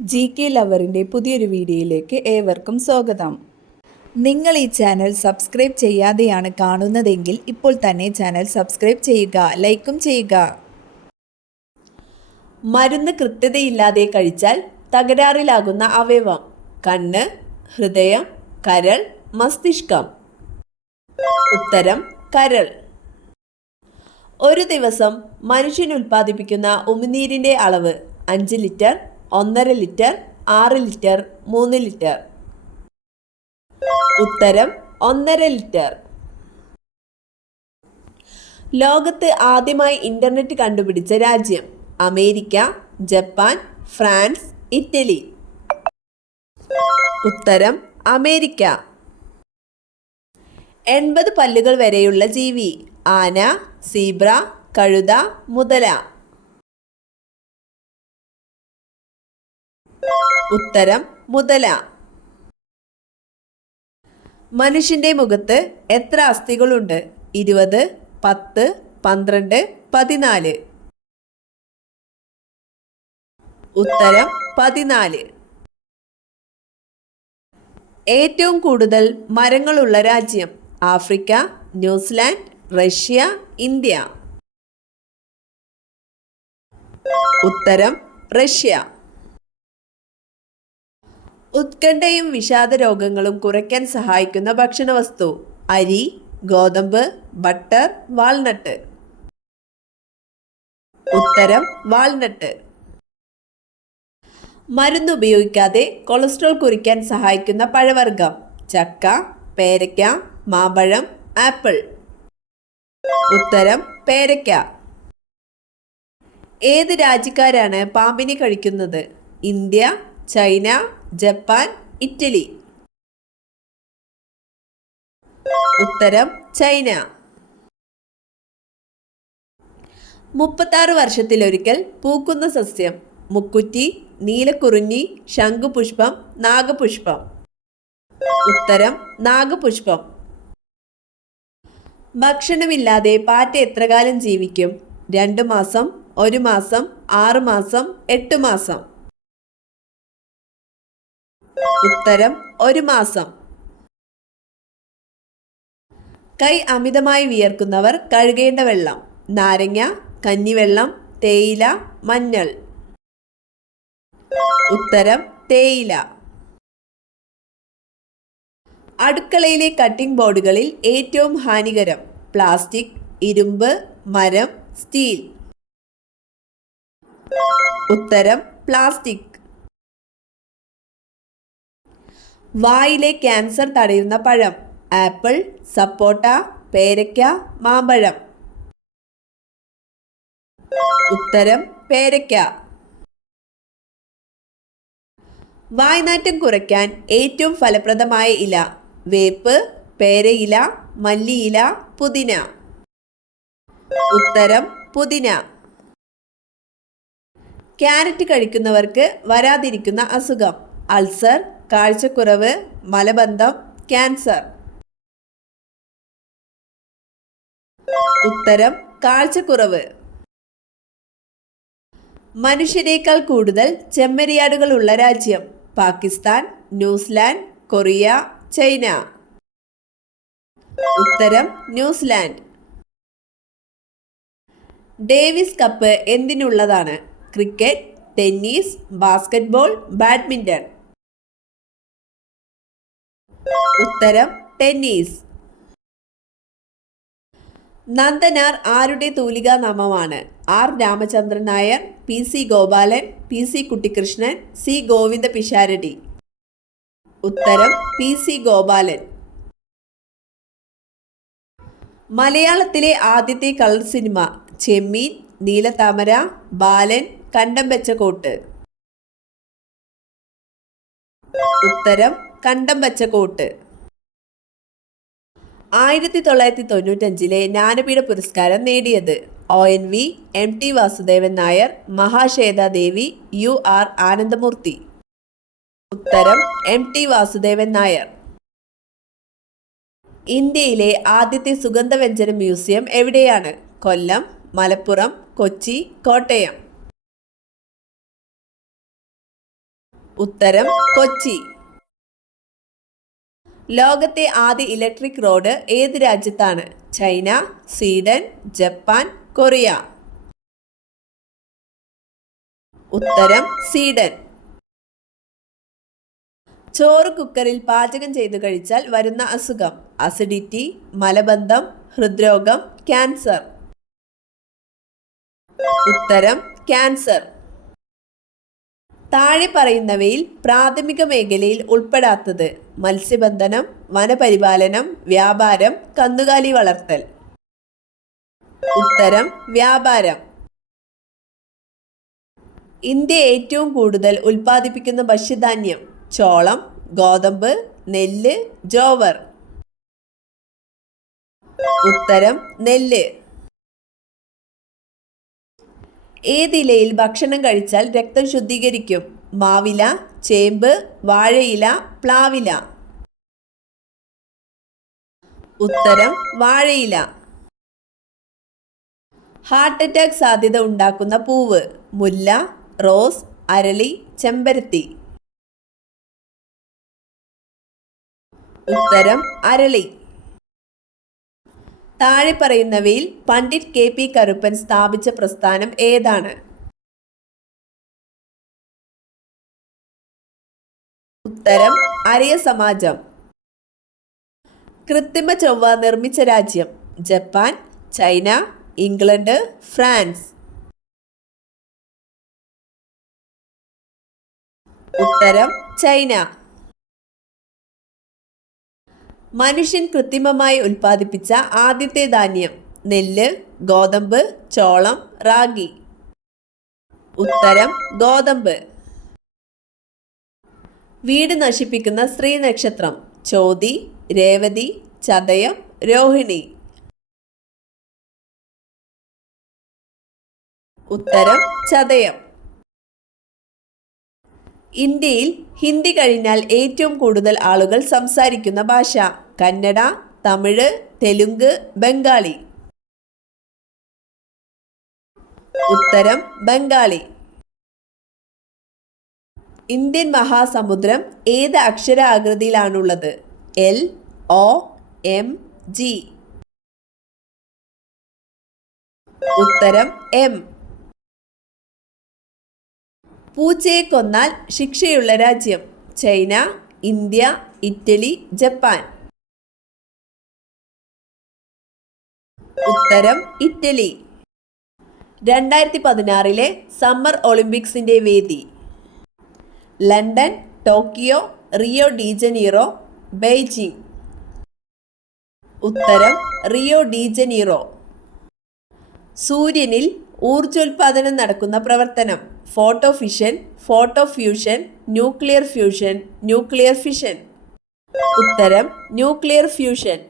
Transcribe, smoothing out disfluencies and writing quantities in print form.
GK ലവറിൻ്റെ പുതിയൊരു വീഡിയോയിലേക്ക് ഏവർക്കും സ്വാഗതം. നിങ്ങൾ ഈ ചാനൽ സബ്സ്ക്രൈബ് ചെയ്യാതെയാണ് കാണുന്നതെങ്കിൽ ഇപ്പോൾ തന്നെ ചാനൽ സബ്സ്ക്രൈബ് ചെയ്യുക, ലൈക്കും ചെയ്യുക. മരുന്ന് കൃത്യതയില്ലാതെ കഴിച്ചാൽ തകരാറിലാകുന്ന അവയവം: കണ്ണ്, ഹൃദയം, കരൾ, മസ്തിഷ്കം. ഉത്തരം കരൾ. ഒരു ദിവസം മനുഷ്യൻ ഉൽപ്പാദിപ്പിക്കുന്ന ഉമിനീരിൻ്റെ അളവ് 5 ലിറ്റർ, 1.5 ലിറ്റർ, 6 ലിറ്റർ, 3 ലിറ്റർ. ഉത്തരം 1.5 ലിറ്റർ. ലോകത്ത് ആദ്യമായി ഇന്റർനെറ്റ് കണ്ടുപിടിച്ച രാജ്യം: അമേരിക്ക, ജപ്പാൻ, ഫ്രാൻസ്, ഇറ്റലി. ഉത്തരം അമേരിക്ക. 80 പല്ലുകൾ വരെയുള്ള ജീവി: ആന, സീബ്ര, കഴുത, മുതല. ഉത്തരം മുതല. മനുഷ്യന്റെ മുഖത്ത് എത്ര അസ്ഥികളുണ്ട്? 20, 10, 12, 14. ഉത്തരം 14. ഏറ്റവും കൂടുതൽ മരങ്ങളുള്ള രാജ്യം: ആഫ്രിക്ക, ന്യൂസിലാൻഡ്, റഷ്യ, ഇന്ത്യ. ഉത്തരം റഷ്യ. ഉത്കണ്ഠയും വിഷാദ രോഗങ്ങളും കുറയ്ക്കാൻ സഹായിക്കുന്ന ഭക്ഷണവസ്തു: അരി, ഗോതമ്പ്, ബട്ടർ, വാൾനട്ട്. ഉത്തരം വാൾനട്ട്. മരുന്ന് ഉപയോഗിക്കാതെ കൊളസ്ട്രോൾ കുറയ്ക്കാൻ സഹായിക്കുന്ന പഴവർഗ്ഗം: ചക്ക, പേരയ്ക്ക, മാമ്പഴം, ആപ്പിൾ. ഉത്തരം പേരയ്ക്ക. ഏത് രാജ്യക്കാരാണ് പാമ്പിനെ കഴിക്കുന്നത്? India, China, Japan, Italy. ഉത്തരം ചൈന. 36 വർഷത്തിലൊരിക്കൽ പൂക്കുന്ന സസ്യം: മുക്കുറ്റി, നീലക്കുറിഞ്ഞി, ശംഖുപുഷ്പം, നാഗപുഷ്പം. ഉത്തരം നാഗപുഷ്പം. ഭക്ഷണമില്ലാതെ പാറ്റ എത്ര കാലം ജീവിക്കും? 2 മാസം, 1 മാസം, 6 മാസം, 8 മാസം. ഉത്തരം 1 മാസം. കൈ അമിതമായി വിയർക്കുന്നവർ കഴുകേണ്ട വെള്ളം: നാരങ്ങ, കഞ്ഞിവെള്ളം, തേയില, മഞ്ഞൾ. ഉത്തരം തേയില. അടുക്കളയിലെ കട്ടിംഗ് ബോർഡുകളിൽ ഏറ്റവും ഹാനികരം: പ്ലാസ്റ്റിക്, ഇരുമ്പ്, മരം, സ്റ്റീൽ. ഉത്തരം പ്ലാസ്റ്റിക്. വായിലെ ക്യാൻസർ തടയുന്ന പഴം: ആപ്പിൾ, സപ്പോട്ട, പേരയ്ക്ക, മാമ്പഴം. ഉത്തരം പേരയ്ക്ക. വായ്നാറ്റം കുറയ്ക്കാൻ ഏറ്റവും ഫലപ്രദമായ ഇല: വേപ്പ്, പേരയില, മല്ലിയില, പുതിന. ഉത്തരം പുതിന. ക്യാരറ്റ് കഴിക്കുന്നവർക്ക് വരാതിരിക്കുന്ന അസുഖം: അൾസർ, കാഴ്ചക്കുറവ്, മലബന്ധം, ക്യാൻസർ. ഉത്തരം കാഴ്ചക്കുറവ്. മനുഷ്യരെക്കാൾ കൂടുതൽ ചെമ്മരിയാടുകളുള്ള രാജ്യം: പാകിസ്ഥാൻ, ന്യൂസിലാൻഡ്, കൊറിയ, ചൈന. ഉത്തരം ന്യൂസിലാൻഡ്. ഡേവിസ് കപ്പ് എന്തിനുള്ളതാണ്? Cricket, tennis, basketball, badminton. ഉത്തരം ടെന്നീസ്. നന്ദനാർ ആരുടെ തൂലികാനാമമാണ്? R Ramachandran Nair, PC Gopalan, PC Kuttikrishnan, C Govinda Pisharody. ഉത്തരം PC ഗോപാലൻ. മലയാളത്തിലെ ആദ്യത്തെ കളർ സിനിമ: ചെമ്മീൻ, നീലത്താമര, ബാലൻ, കണ്ടം വെച്ച കോട്ട്. ഉത്തരം കണ്ടം വെച്ച കോട്ട്. 1995 ജ്ഞാനപീഠ പുരസ്കാരം നേടിയത്: ONV, MT വാസുദേവൻ നായർ, മഹാശ്വേതാ ദേവി, UR ആനന്ദമൂർത്തി. ഉത്തരം MT വാസുദേവൻ നായർ. ഇന്ത്യയിലെ ആദ്യത്തെ സുഗന്ധവ്യഞ്ജന മ്യൂസിയം എവിടെയാണ്? കൊല്ലം, മലപ്പുറം, കൊച്ചി, കോട്ടയം. ഉത്തരം കൊച്ചി. ലോകത്തെ ആദ്യ ഇലക്ട്രിക് റോഡ് ഏത് രാജ്യത്താണ്? China, Sweden, Japan, Korea. ഉത്തരം സ്വീഡൻ. ചോറ് കുക്കറിൽ പാചകം ചെയ്തു കഴിച്ചാൽ വരുന്ന അസുഖം? അസിഡിറ്റി, മലബന്ധം, ഹൃദ്രോഗം, ക്യാൻസർ. ഉത്തരം ക്യാൻസർ. താഴെ പറയുന്നവയിൽ പ്രാഥമിക മേഖലയിൽ ഉൾപ്പെടാത്തത്? മത്സ്യബന്ധനം, വനപരിപാലനം, വ്യാപാരം, കന്നുകാലി വളർത്തൽ. ഉത്തരം വ്യാപാരം. ഇന്ത്യ ഏറ്റവും കൂടുതൽ ഉൽപ്പാദിപ്പിക്കുന്ന ഭക്ഷ്യധാന്യം? ചോളം, ഗോതമ്പ്, നെല്ല്, ജോവർ. ഉത്തരം നെല്ല്. ഏതിലയിൽ ഭക്ഷണം കഴിച്ചാൽ രക്തം ശുദ്ധീകരിക്കും? മാവില, ചേമ്പ്, വാഴയില, പ്ലാവില. ഉത്തരം വാഴയില. ഹാർട്ട് അറ്റാക്ക് സാധ്യത ഉണ്ടാക്കുന്ന പൂവ്? മുല്ല, റോസ്, അരളി, ചെമ്പരത്തി. ഉത്തരം അരളി. താഴെ പറയുന്നവയിൽ പണ്ഡിറ്റ് കെ പി കറുപ്പൻ സ്ഥാപിച്ച പ്രസ്ഥാനം ഏതാണ്? ഉത്തരം ആര്യ സമാജം. കൃത്രിമ ചൊവ്വ നിർമ്മിച്ച രാജ്യം? Japan, China, England, France. ഉത്തരം ചൈന. മനുഷ്യൻ കൃത്രിമമായി ഉൽപ്പാദിപ്പിച്ച ആദ്യത്തെ ധാന്യം? നെല്ല്, ഗോതമ്പ്, ചോളം, റാഗി. ഉത്തരം ഗോതമ്പ്. വീട് നശിപ്പിക്കുന്ന സ്ത്രീ നക്ഷത്രം? ചോതി, രേവതി, ചതയം, രോഹിണി. ഉത്തരം ചതയം. ഇന്ത്യയിൽ ഹിന്ദി കഴിഞ്ഞാൽ ഏറ്റവും കൂടുതൽ ആളുകൾ സംസാരിക്കുന്ന ഭാഷ? കന്നഡ, തമിഴ്, തെലുങ്ക്, ബംഗാളി. ഉത്തരം ബംഗാളി. ഇന്ത്യൻ മഹാസമുദ്രം ഏത് അക്ഷര ആകൃതിയിലാണുള്ളത്? L, O, M, G. ഉത്തരം M. പൂച്ചയെ കൊന്നാൽ ശിക്ഷയുള്ള രാജ്യം? China, India, Italy, Japan. ഉത്തരം ഇറ്റലി. 2016 സമ്മർ ഒളിമ്പിക്സിന്റെ വേദി? London, Tokyo, Rio de Janeiro, Beijing. ഉത്തരം റിയോ ഡി ജനീറോ. സൂര്യനിൽ ഊർജോൽപാദനം നടക്കുന്ന പ്രവർത്തനം? Photo fission, photo fusion, nuclear fusion, nuclear fission. ഉത്തരം ന്യൂക്ലിയർ ഫ്യൂഷൻ.